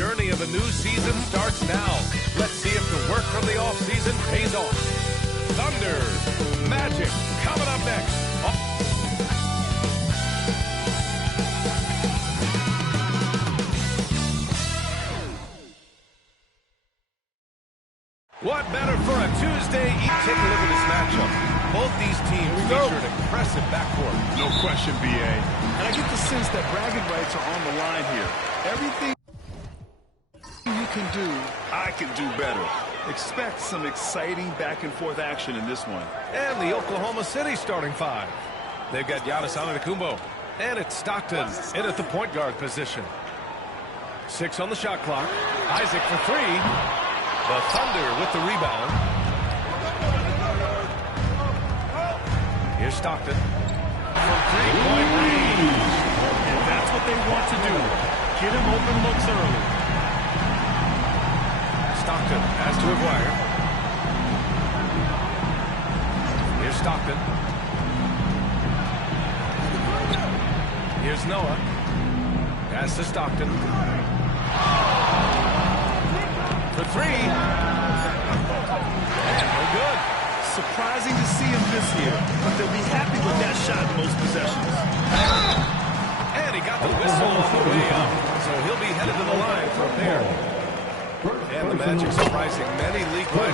journey of a new season starts now. Let's see if the work from the offseason pays off. Thunder, Magic, coming up next. What better for a Tuesday? Take a look at this matchup. Both these teams feature an impressive backcourt. No question, B.A. And I get the sense that bragging rights are on the line here. Everything you can do, I can do better. Expect some exciting back-and-forth action in this one. And the Oklahoma City starting five. They've got Giannis Antetokounmpo. And it's Stockton in at the point guard position. 6 on the shot clock. Isaac for 3. The Thunder with the rebound. Here's Stockton. From 3-point range. And that's what they want to do. Get him open looks early. Stockton has to Aguirre. Here's Stockton. Here's Noah. Pass to Stockton. For 3. And no good. Surprising to see him miss here, but they'll be happy with that shot in most possessions. And he got the whistle on the way up, so he'll be headed to the line for a pair. And the Magic surprising many league wide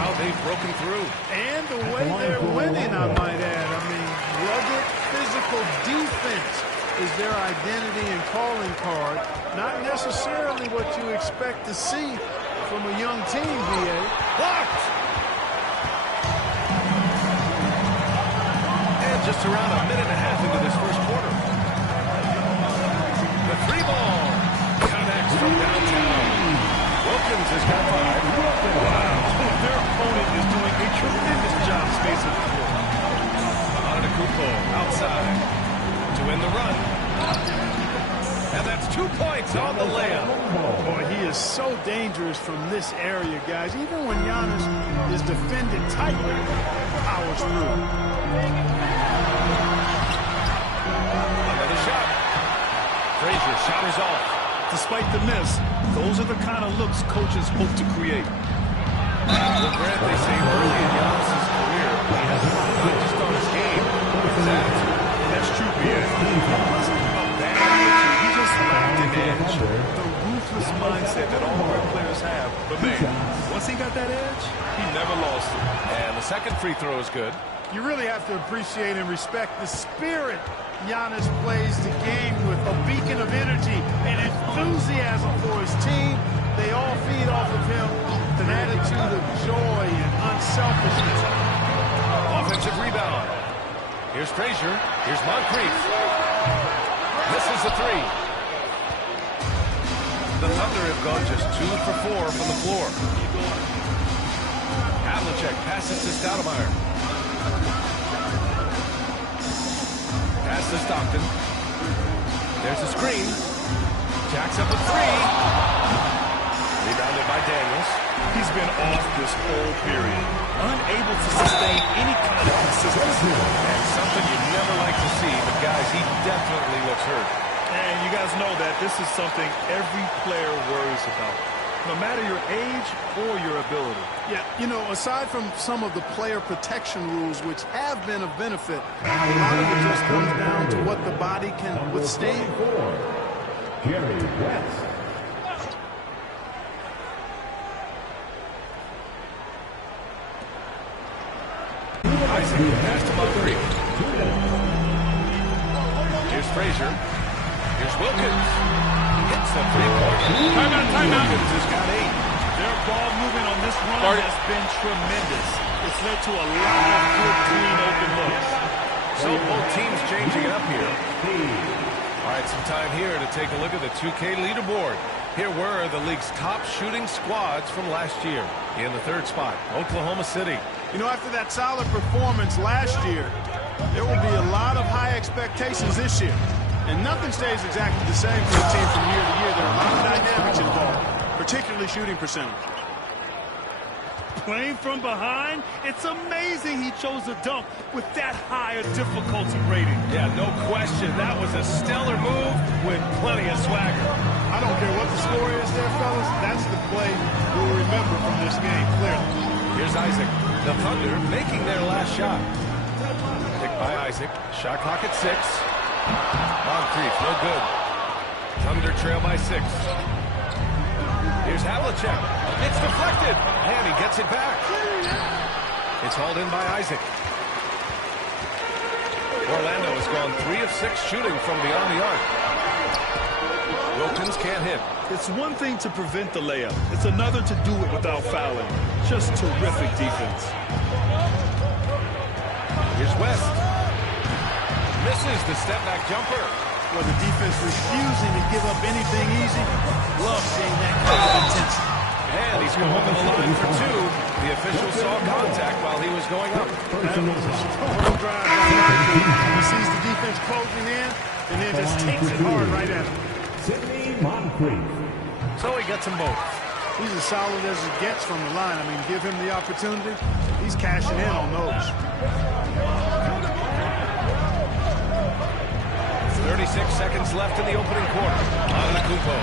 how they've broken through. And the way they're winning, I might add. I mean, rugged physical defense is their identity and calling card. Not necessarily what you expect to see from a young team, B.A. Blocked! And just around a minute and a half into this first quarter. The 3-ball connects from downtown. Wilkins has got 5. Wow, their opponent is doing a tremendous job spacing the floor. Antetokounmpo outside to win the run. And that's 2 points on the layup. Boy, he is so dangerous from this area, guys. Even when Giannis is defended tightly, powers through. Another shot. Frazier shot is off. Despite the miss, those are the kind of looks coaches hope to create. Well, Grant, they say early in Giannis' career, he has a lot not just on his game, but his attitude. That's true, B.A. It wasn't about bad attitude. He just lacked an edge. The ruthless mindset that all great players have. But, man, once he got that edge, he never lost it. And the second free throw is good. You really have to appreciate and respect the spirit Giannis plays the game with, a beacon of energy and enthusiasm for his team. They all feed off of him with an attitude of joy and unselfishness. Offensive rebound. Here's Frazier. Here's Moncrief. Misses the 3. The Thunder have gone just 2 for 4 from the floor. Havlicek passes to Stoudemire. Pass to Stockton. There's a screen. Jacks up a 3. Rebounded by Daniels. He's been off this whole period. Unable to sustain any kind of consistency. And something you'd never like to see, but guys, he definitely looks hurt. And you guys know that this is something every player worries about, no matter your age or your ability. Yeah, you know, aside from some of the player protection rules, which have been of benefit, a lot of it just comes down to what the body can withstand. Jerry West. Isaac pass to Moncrief. Here's Frazier. Here's Wilkins. Hits the 3-pointer. Timeout. Wilkins has got 8. Their ball movement on this run has been tremendous. It's led to a lot of good, clean, open looks. So both teams changing it up here. All right, some time here to take a look at the 2K leaderboard. Here were the league's top shooting squads from last year. In the 3rd spot, Oklahoma City. You know, after that solid performance last year, there will be a lot of high expectations this year. And nothing stays exactly the same for a team from year to year. There are a lot of dynamics involved, particularly shooting percentage. Playing from behind, it's amazing he chose a dunk with that higher difficulty rating. Yeah, no question. That was a stellar move with plenty of swagger. I don't care what the score is there, fellas. That's the play we'll remember from this game, clearly. Here's Isaac. The Thunder making their last shot. Picked by Isaac. Shot clock at 6. Moncrief, no good. Thunder trail by 6. Here's Havlicek. It's deflected, and he gets it back. It's hauled in by Isaac. Orlando has gone 3 of 6 shooting from beyond the arc. Wilkins can't hit. It's one thing to prevent the layup. It's another to do it without fouling. Just terrific defense. Here's West. Misses the step-back jumper. Well, the defense refusing to give up anything easy. Love seeing that kind of intensity. And he's going to the line for 2. The official saw contact while he was going up. That was a strong drive by Moncrief. He sees the defense closing in, and then just takes it hard right at him. So he gets them both. He's as solid as it gets from the line. I mean, give him the opportunity. He's cashing in on those. 36 seconds left in the opening quarter. Antetokounmpo.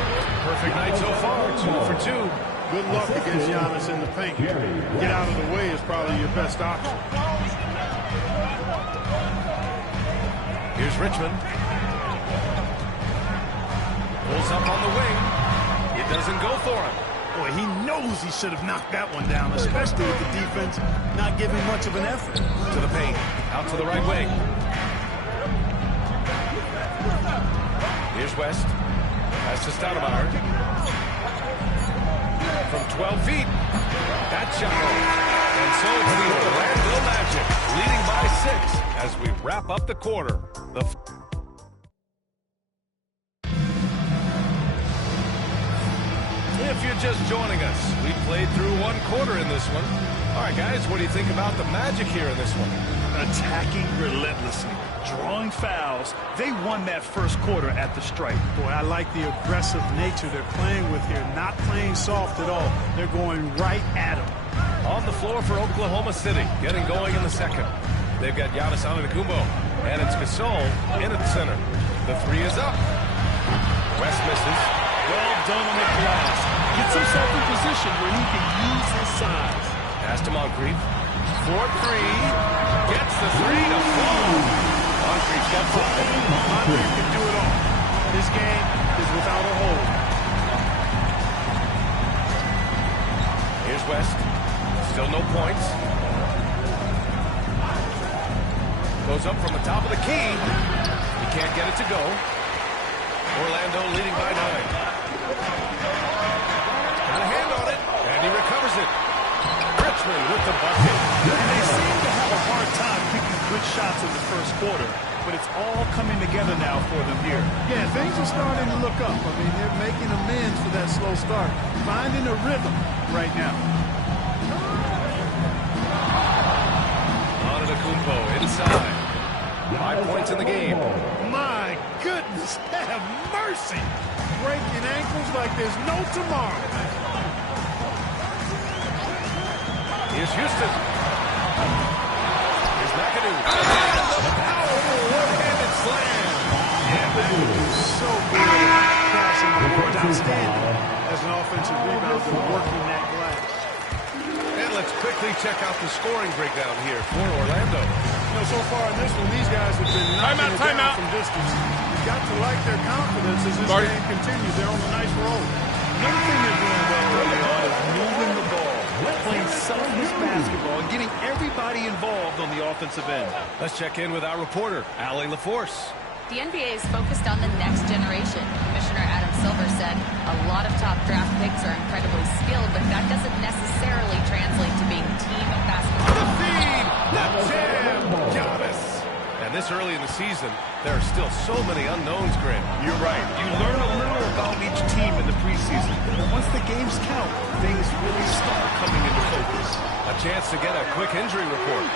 Perfect night so far. 2 for 2. Good luck against Giannis in the paint. Get out of the way is probably your best option. Here's Richmond. Pulls up on the wing. It doesn't go for him. Boy, he knows he should have knocked that one down, especially with the defense not giving much of an effort. To the paint. Out to the right wing. Here's West. Pass to Stoudemire. From 12 feet. That shot goes. And so it's the Orlando Magic, leading by 6 as we wrap up the quarter. If you're just joining us, we played through 1 quarter in this one. All right, guys, what do you think about the Magic here in this one? Attacking relentlessly, drawing fouls. They won that first quarter at the stripe. Boy, I like the aggressive nature they're playing with here. Not playing soft at all. They're going right at him. On the floor for Oklahoma City, getting going in the second. They've got Giannis Antetokounmpo, and it's Gasol in at center. The 3 is up. West misses. Well done on the glass. Gets himself in position where he can use his size. Pass to Moncrief. 4-3. Gets the 3 to fall. Moncrief's got 5. Moncrief can do it all. This game is without a hold. Here's West. Still no points. Goes up from the top of the key. He can't get it to go. Orlando leading by 9. Got a hand on it, and he recovers it. Richmond with the bucket. And they seem to have a hard time picking good shots in the first quarter, but it's all coming together now for them here. Yeah, things are starting to look up. I mean, they're making amends for that slow start. Finding a rhythm right now. Antetokounmpo inside. 5 points in the game. My goodness, have mercy. Breaking ankles like there's no tomorrow. Here's Houston. Here's McAdoo. And the powerful one-handed slam. Yeah, McAdoo is so good at passing the board. Outstanding as an offensive rebounder working that glass. And let's quickly check out the scoring breakdown here for Orlando. You know, so far in this one, these guys have been knocking it down from distance. You've got to like their confidence as this game continues. They're on a nice roll. Another thing they're doing well early on is moving the ball, playing selfless basketball, and getting everybody involved on the offensive end. Let's check in with our reporter, Allie LaForce. The NBA is focused on the next generation. Commissioner Adam Silver said a lot of top draft picks are incredibly skilled, but that doesn't necessarily translate to being team basketball. The feed! The jam! Giannis! And this early in the season, there are still so many unknowns, Graham. You're right. You learn a little about each team in the preseason. But once the games count, things really start coming into focus. A chance to get a quick injury report.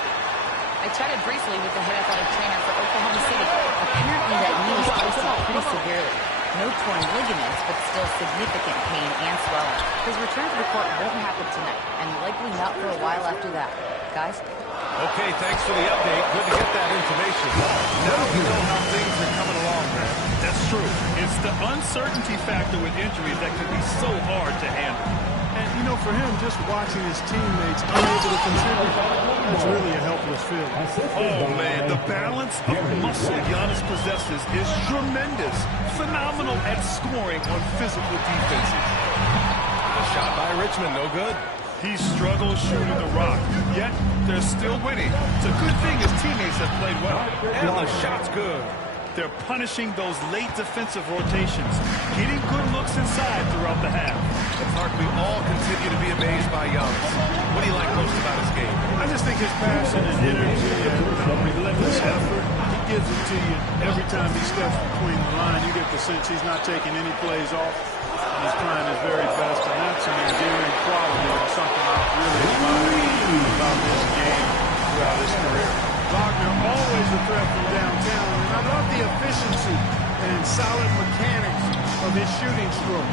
I chatted briefly with the head athletic trainer for Oklahoma City. Apparently that knee is twisted pretty severely. No torn ligaments, but still significant pain and swelling. His return to the court won't happen tonight, and likely not for a while after that. Guys? Okay, thanks for the update. Good to get that information. Now we know how things are coming along, man. That's true. It's the uncertainty factor with injuries that can be so hard to handle. And, you know, for him, just watching his teammates unable to contribute, that's really a helpless feeling. Oh, man, the balance of muscle Giannis possesses is tremendous. Phenomenal at scoring on physical defenses. The shot by Richmond, no good. He struggles shooting the rock, yet they're still winning. It's a good thing his teammates have played well. And the shot's good. They're punishing those late defensive rotations, getting good looks inside throughout the half. Clark, we all continue to be amazed by Giannis. What do you like most about his game? I just think his passion and energy and relentless effort, he gives it to you every time he steps between the line. You get the sense he's not taking any plays off. He's trying his very best, and that's an endearing quality and something I've really admired about this game throughout his career. Wagner always a threat from downtown, and I love the efficiency and solid mechanics of his shooting stroke.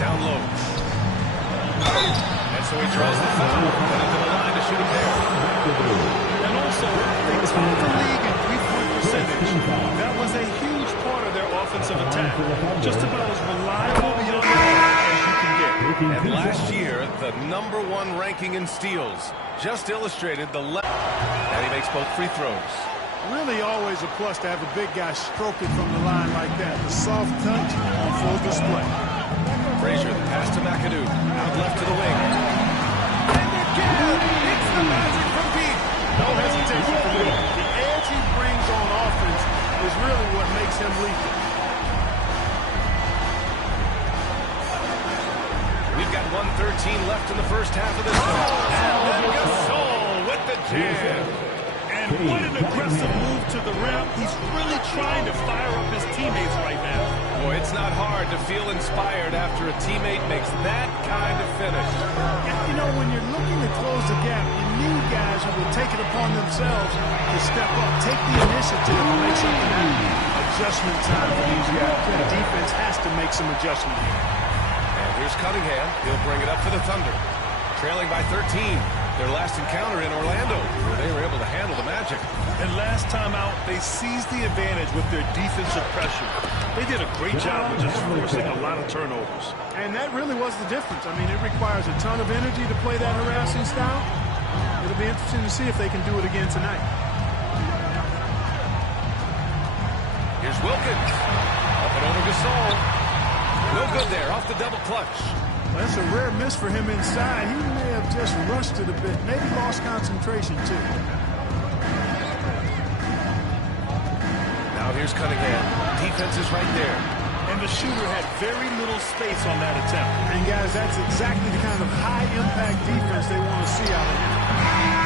Down low. And so he draws the foul, headed to the line to shoot a pair. And also, they top the league in three-point percentage. That was a huge part of their offensive attack. Just about as reliable beyond the arc as you can get. And last year, the #1 ranking in steals just illustrated the and he makes both free throws. Really always a plus to have a big guy stroke it from the line like that. The soft touch on full display. Frazier, the pass to McAdoo. Out left to the wing. And again, it's the Magic from deep. No hesitation for him. The edge he brings on offense is really what makes him lethal. We've got 1:13 left in the first half of this one. And then Gasol with the jam. And what an aggressive move to the rim. He's really trying to fire up his teammates right now. Boy, it's not hard to feel inspired after a teammate makes that kind of finish. And, you know, when you're looking to close the gap, you need guys who will take it upon themselves to step up, take the initiative and make something happen. Adjustment time for these guys. The defense has to make some adjustment here. And here's Cunningham. He'll bring it up for the Thunder. Trailing by 13. Their last encounter in Orlando, where they were able to handle the Magic. And last time out, they seized the advantage with their defensive pressure. They did a great job of just forcing a lot of turnovers. And that really was the difference. I mean, it requires a ton of energy to play that harassing style. It'll be interesting to see if they can do it again tonight. Here's Wilkins. Up and over Gasol. No good there, off the double clutch. That's a rare miss for him inside. He may have just rushed it a bit, maybe lost concentration too. Now here's Cunningham. Defense is right there. And the shooter had very little space on that attempt. And guys, that's exactly the kind of high-impact defense they want to see out of him.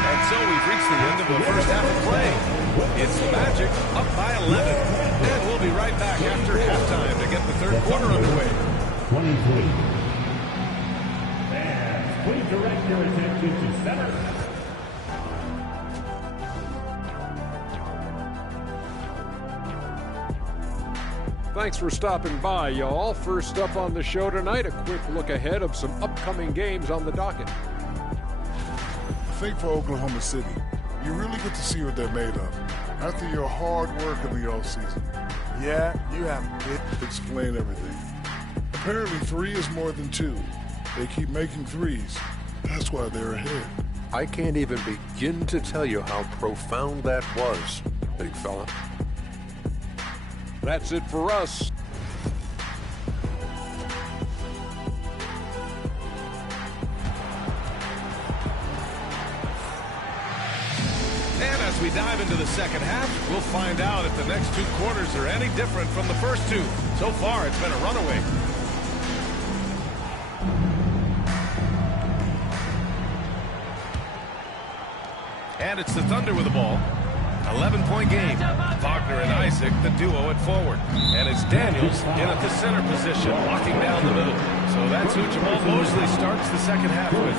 And so we've reached the end of the first half of play. It's the Magic up by 11. And we'll be right back after halftime to get the third quarter underway. 23. Please direct your attention to center. Thanks for stopping by, y'all. First up on the show tonight, a quick look ahead of some upcoming games on the docket. I think for Oklahoma City, you really get to see what they're made of. After your hard work in the offseason, yeah, you have to explain everything. Apparently 3 is more than 2. They keep making threes. That's why they're ahead. I can't even begin to tell you how profound that was, big fella. That's it for us. And as we dive into the second half, we'll find out if the next 2 quarters are any different from the first 2. So far, it's been a runaway. And it's the Thunder with the ball. 11-point game. Wagner and Isaac, the duo at forward. And it's Daniels in at the center position, locking down the middle. So that's who Jamal Mosley starts the second half with.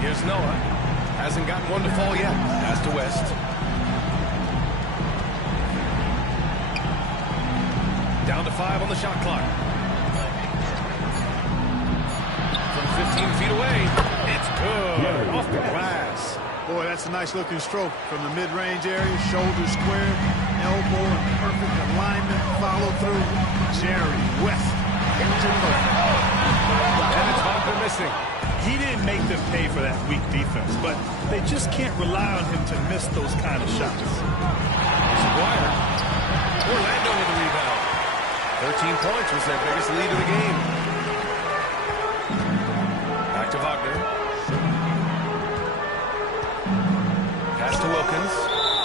Here's Noah. Hasn't gotten one to fall yet. Pass to West. Down to 5 on the shot clock. From 15 feet away, it's good. Off the glass. Boy, that's a nice-looking stroke from the mid-range area. Shoulder square, elbow in perfect alignment, follow through. Jerry West. And it's Wagner missing. He didn't make them pay for that weak defense, but they just can't rely on him to miss those kind of shots. Here's Aguirre. Orlando with the rebound. 13 points was their biggest lead of the game. Back to Wagner. Pass to Wilkins.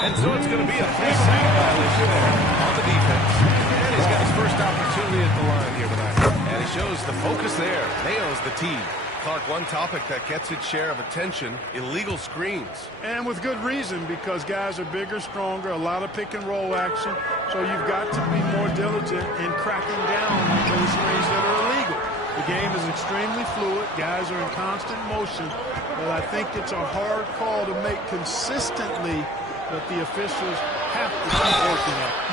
And so it's going to be a 3-second violation there on the defense. And he's got his first opportunity at the line here tonight. And he shows the focus there. Nails the tee. Clark, one topic that gets its share of attention, illegal screens. And with good reason, because guys are bigger, stronger, a lot of pick-and-roll action. So you've got to be more diligent in cracking down on those screens that are illegal. The game is extremely fluid. Guys are in constant motion. But I think it's a hard call to make consistently, but the officials have to keep working at it.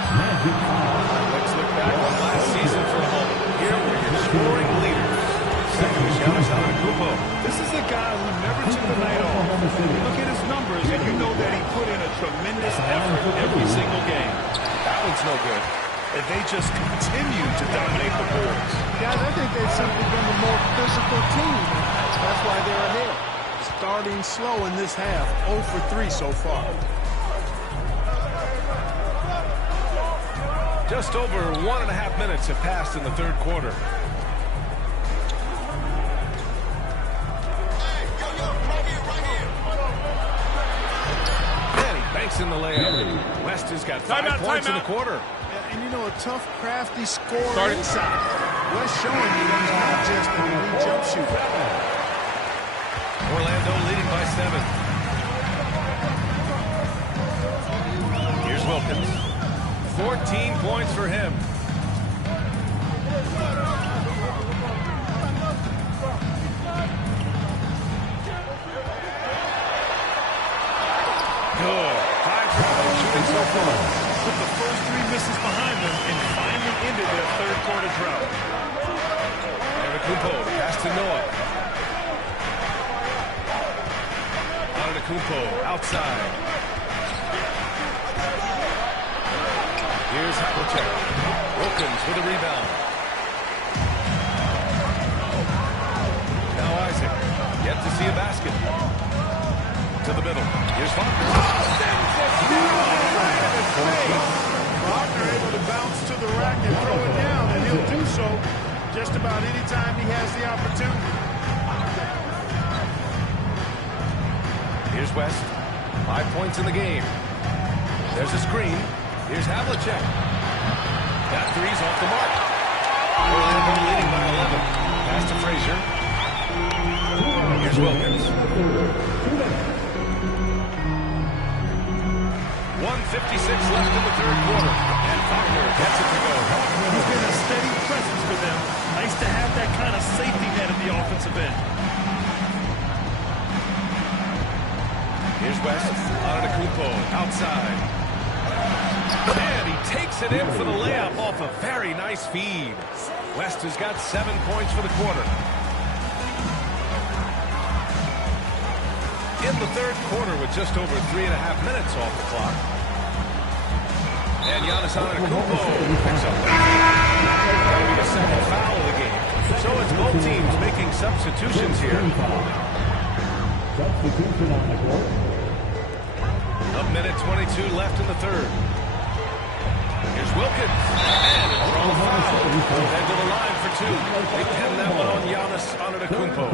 Let's look back on last season for a moment. Here were your scoring leaders. Second is Giannis Antetokounmpo. This is a guy who never took the night off. Look at his numbers, and you know that he put in a tremendous effort every single game. That one's no good. And they just continue to dominate the boards. Guys, I think they've simply been a more physical team. That's why they're ahead. Starting slow in this half, 0 for 3 so far. Just over 1.5 minutes have passed in the third quarter. And he banks in the layup. West has got 5 points in the quarter. And you know, a tough, crafty scorer inside. West showing you that he's not just an elite jump shooter. Orlando leading by 7. Here's Wilkins. 14 points for him. Good. 5 for shooting so far. Put the first 3 misses behind them and finally ended their third quarter drought. Antetokounmpo, pass to Noah. Antetokounmpo outside. Here's Havlicek. Wilkins with a rebound. Now Isaac. Yet to see a basket. To the middle. Here's Wagner. Wagner able to bounce to the rack and throw it down, and he'll do so just about any time he has the opportunity. Here's West. 5 points in the game. There's a screen. Here's Havlicek. That three's off the mark. Orlando leading by 11. Pass to Frazier. Here's Wilkins. 1:56 left in the third quarter. And Wagner gets it to go. He's been a steady presence for them. Nice to have that kind of safety net at the offensive end. Here's West. Antetokounmpo outside. And he takes it in for the layup off a very nice feed. West has got 7 points for the quarter. In the third quarter with just over 3.5 minutes off the clock. And Giannis Antetokounmpo picks up that will be a second foul of the game. So it's both teams making substitutions here. Substitution on the court. A minute 22 left in the third. Here's Wilkins. And a draw foul. Head to the line for 2. They pin that one on Giannis Antetokounmpo.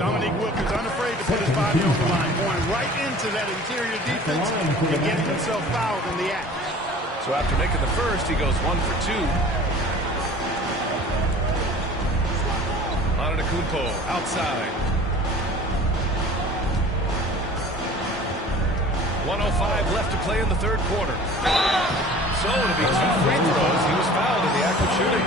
Dominique Wilkins unafraid to put his body on the line, going right into that interior defense and getting himself fouled in the act. So after making the first, he goes 1 for 2. Antetokounmpo outside. 1:05 left to play in the third quarter. So it'll be 2 free throws. He was fouled in the act of shooting.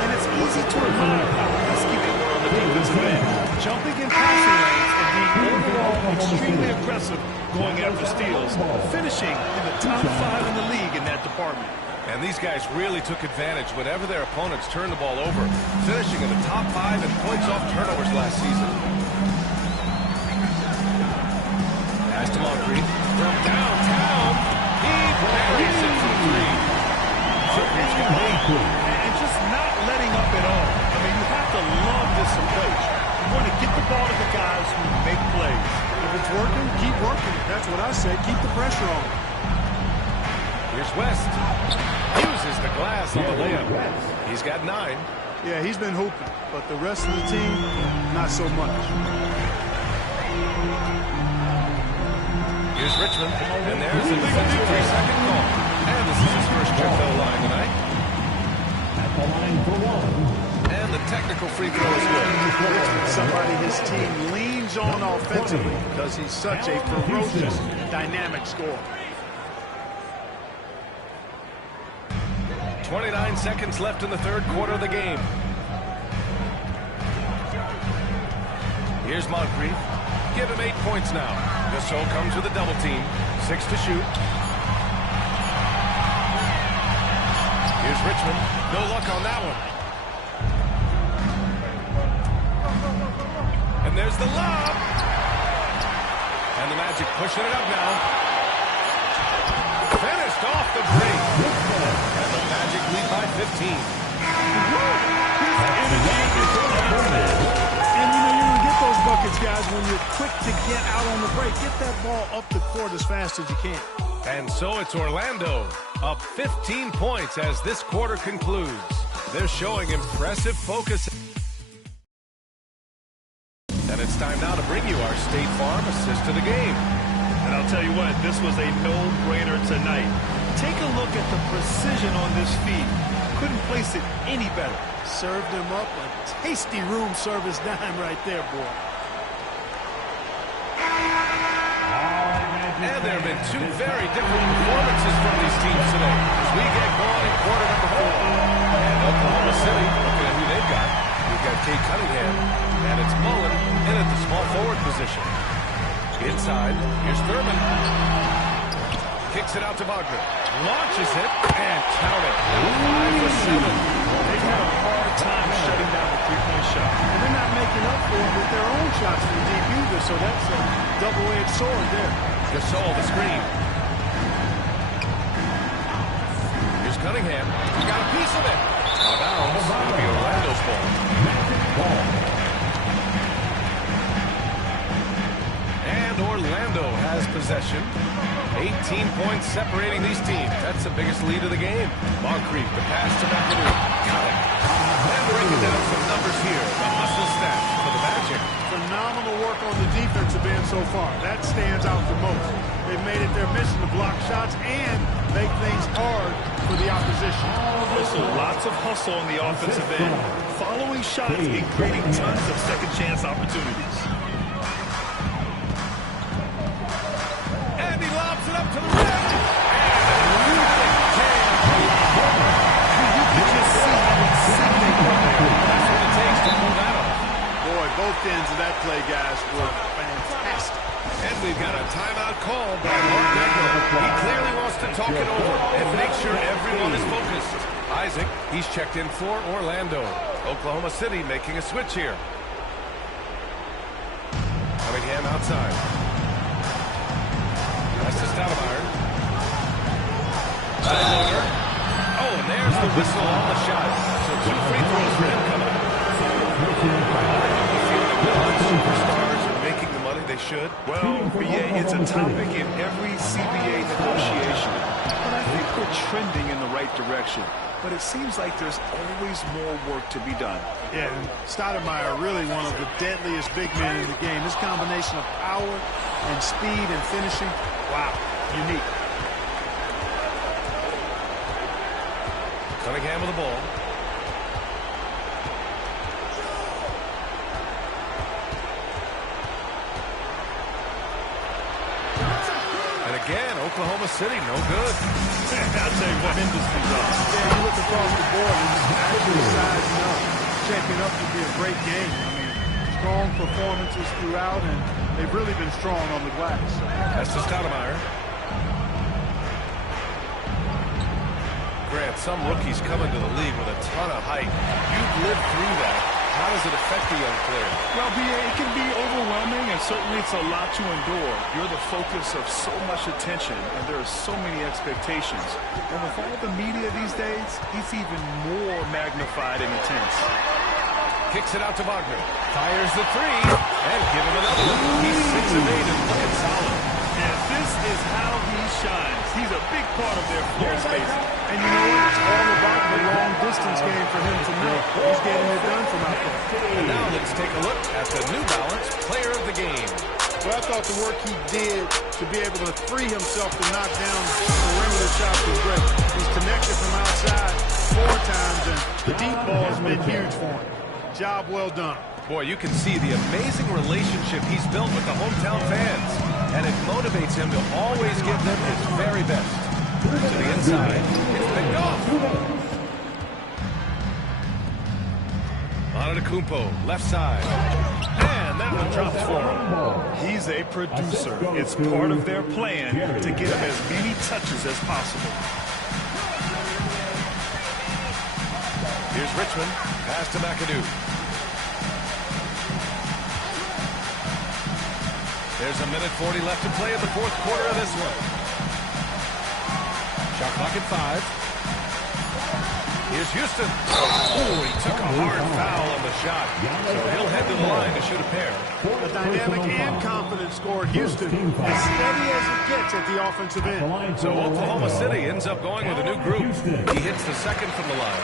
And it's easy to admire how risky they were the defensive end. Jumping in passing lanes and being overall extremely aggressive going after steals. Finishing in the top 5 in the league in that department. And these guys really took advantage whenever their opponents turned the ball over, finishing in the top 5 in points off turnovers last season. Pass to Moncrief from downtown. He buries it for 3. Moncrief's got 8. And just not letting up at all. I mean, you have to love this approach. You want to get the ball to the guys who make plays. If it's working, keep working. That's what I say. Keep the pressure on. Here's West. Uses the glass on the layup. He's got 9. Yeah, he's been hooping, but the rest of the team, not so much. Here's Richmond, and there's a defensive 3-second call. And this is his first trip to the line tonight. At the line for 1. And the technical free throw is good. Richmond, somebody his team leans on offensively because he's such a ferocious, dynamic scorer. 29 seconds left in the third quarter of the game. Here's Moncrief. Give him 8 points now. Gasol comes with a double team. 6 to shoot. Here's Richmond. No luck on that one. And there's the lob. And the Magic pushing it up now. Finished off the break. And the Magic lead by 15. And you know, you can get those buckets, guys, when you're quick to get out on the break. Get that ball up the court as fast as you can. And so it's Orlando up 15 points as this quarter concludes. They're showing impressive focus. And it's time now to bring you our State Farm assist of the game. And I'll tell you what, this was a no-brainer tonight. Take a look at the precision on this feed. Couldn't place it any better. Served him up a tasty room service dime right there, boy. And there have been 2 very different performances from these teams today as we get going in quarter number 4. And Oklahoma City, looking at who they've got. We've got Kate Cunningham, and it's Mullen in at the small forward position. Inside, here's Thurman. Kicks it out to Wagner. Launches it, and count it. 5 for 7. They've had a hard time shutting down the three-point shot. And they're not making up for it with their own shots from deep either, so that's a double-edged sword there. Gasol, the screen. Here's Cunningham. He got a piece of it. Out of bounds. It'll be Orlando's ball. And Orlando has possession. 18 points separating these teams. That's the biggest lead of the game. Moncrief, the pass to McAdoo. Got it. And breaking down some numbers here. The hustle stats for the Magic. Phenomenal work on the defensive end so far. That stands out the most. They've made it their mission to block shots and make things hard for the opposition. Also, lots of hustle on the offensive end. Following shots and creating tons of second-chance opportunities. And he lobs it up to the rim. And You can just see how exciting they are. that's what it takes to pull that off. Boy, both ends of that play, guys, were fantastic. And we've got a timeout called by Mark Negro. He clearly wants to talk it over and make sure everyone is focused. Isaac, he's checked in for Orlando. Oklahoma City making a switch here. Cunningham outside. That's to Stoudemire. Oh, and there's the whistle on the shot. So 2 free throws for him coming up. Superstars are making the money they should. Well, BA, it's a topic in every CBA negotiation. But I think we're trending in the right direction. But it seems like there's always more work to be done. Yeah, Stoudemire really one of the deadliest big men in the game. This combination of power and speed and finishing, wow, unique. Cunningham with the ball. And again, Oklahoma City, no good. I'll tell you what, industry's up. Yeah, you look across the board, and it's actually sizing up, checking up to be a great game. I mean, Strong performances throughout, and they've really been strong on the glass. That's to Stoudemire. Grant, some rookies come into the league with a ton of height. You've lived through that. How does it affect the young player? Well, it can be overwhelming, and certainly it's a lot to endure. You're the focus of so much attention, and there are so many expectations. And with all the media these days, it's even more magnified and intense. Kicks it out to Wagner. Fires the three. And give him another one. He's 6 of 8 and looking solid. And this is how he shines. He's a big part of their floor space. And you know what? It's all about the long-distance game for him tonight. He's getting it done from out there. And now let's take a look at the New Balance Player of the Game. Well, I thought the work he did to be able to free himself to knock down perimeter shots was great. He's connected from outside 4 times, and the deep ball has been huge for him. Job well done. Boy, you can see the amazing relationship he's built with the hometown fans. And it motivates him to always give them his very best. To the inside. It's picked off. Antetokounmpo, left side. And that one drops for him. He's a producer. It's part of their plan to get him as many touches as possible. Here's Richmond. Pass to McAdoo. There's a minute 40 left to play in the 4th quarter of this one. Shot clock at 5. Here's Houston. Oh, he took a hard foul on the shot. So he'll head to the line to shoot a pair. A dynamic and confident scorer. Houston as steady as it gets at the offensive end. So Oklahoma City ends up going with a new group. He hits the second from the line.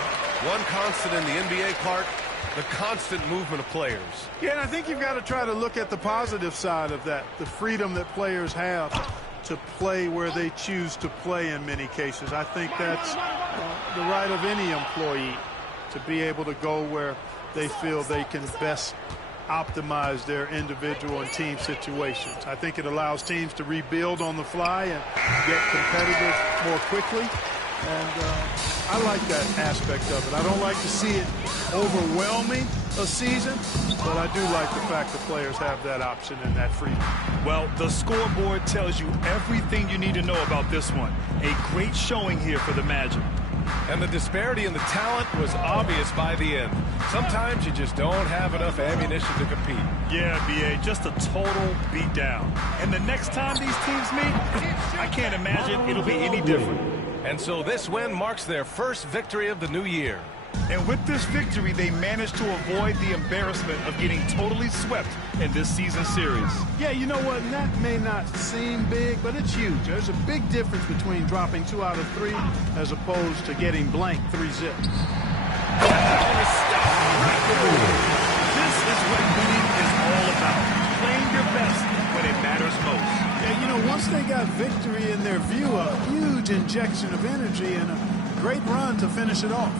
One constant in the NBA, Clark, the constant movement of players. Yeah, and I think you've got to try to look at the positive side of that, the freedom that players have to play where they choose to play in many cases. I think that's the right of any employee to be able to go where they feel they can best optimize their individual and team situations. I think it allows teams to rebuild on the fly and get competitive more quickly. And I like that aspect of it. I don't like to see it overwhelming a season, but I do like the fact that players have that option and that freedom. Well, the scoreboard tells you everything you need to know about this one. A great showing here for the Magic. And the disparity in the talent was obvious by the end. Sometimes you just don't have enough ammunition to compete. Yeah, B.A., just a total beatdown. And the next time these teams meet, I can't imagine it'll be any different. And so this win marks their first victory of the new year. And with this victory, they managed to avoid the embarrassment of getting totally swept in this season series. Yeah, you know what? That may not seem big, but it's huge. There's a big difference between dropping 2 out of 3 as opposed to getting blank 3-zip. This is what winning is all about. Playing your best when it matters most. Yeah, you know, once they got victory in their view, a huge injection of energy and a great run to finish it off.